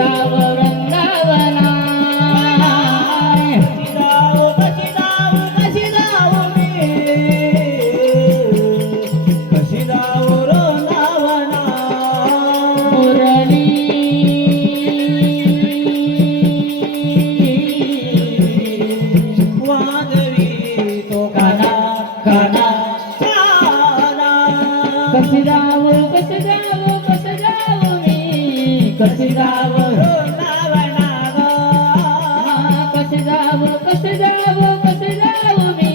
जाव वृंदावना कशी जाऊ मी कशी जाऊ वृंदावना मुरली वाजवी तो गाना गाना गाना कशी जाऊ मी कशी जाऊ वृंदावना कशी जाऊ मी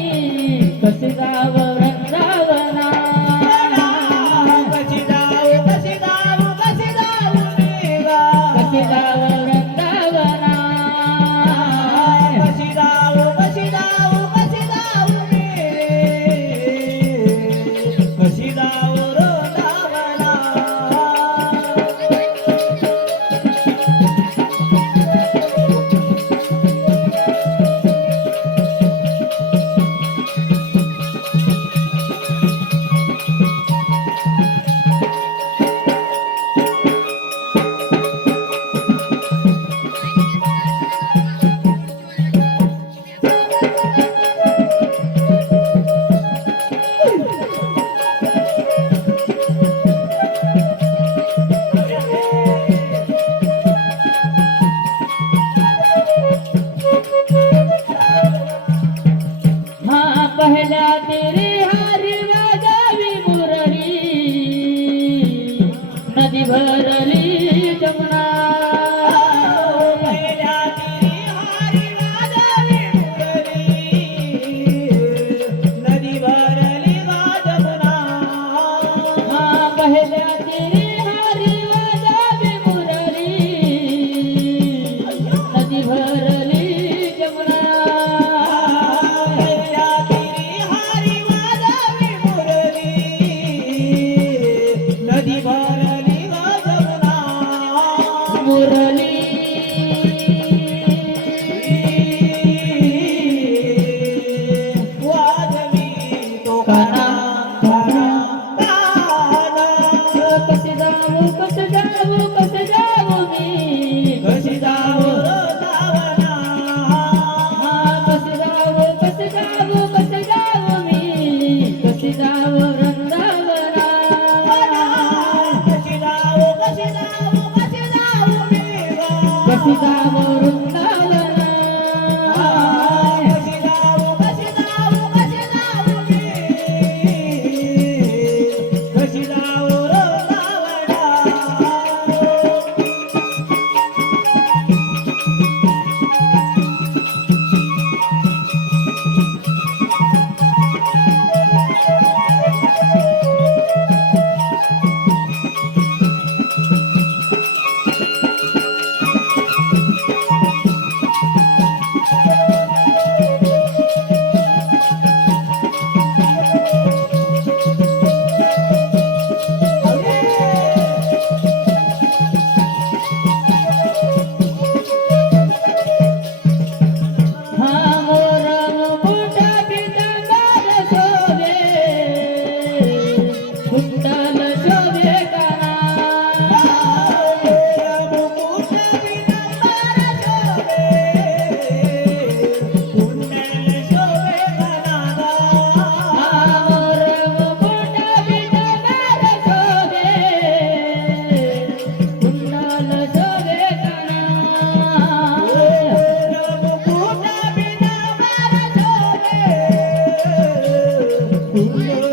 कशी जाऊ वृंदावना कशी जाऊ मी गा कशी जाऊ वृंदावना कशी जाऊ मी कशी जाऊ वृंदावना हाँ पहला तेरे हारी वाजावी मुरली नदी भरली जमुना पहिल्या तिरी हारी वाजवी मुरली नदी भरली गा जमुना हाँ पहला तेरे हारी वाजावी मुरली नदी भरली जमुना पहिल्या तिरी हारी वाजवी मुरली नदी भरली गा जमुना मुरली वाजवी तो काना काना काना कशी जाऊ मी कशी जाऊ वृंदावना कशी जाऊ मी कशी जाऊ वृंदावना कशी जाऊ मी गा कशी जाऊ वृंदावना कशी जाऊ मी कशी जाऊ वृंदावना हाँ मोर मुकुटा पितांबर शोभे कुंडल शोभे काना मोर मुकुटा पितांबर शोभे कुंडल शोभे काना कुंडल